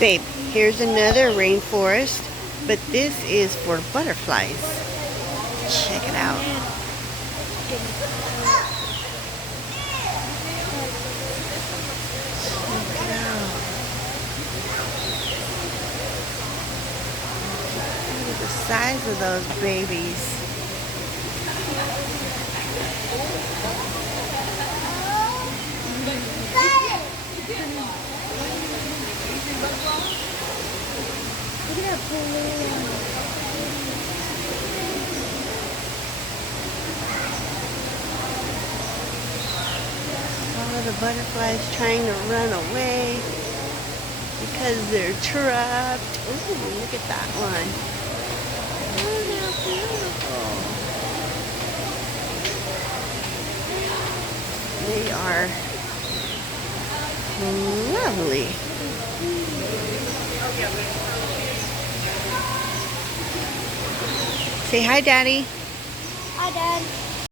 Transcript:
Babe, here's another rainforest, but this is for butterflies. Check it out. Check it out. Look at the size of those babies. Look at that balloon. All of the butterflies trying to run away because they're trapped. Ooh, look at that one. Oh, they're beautiful. They are lovely. Say hi, Daddy. Hi, Dad.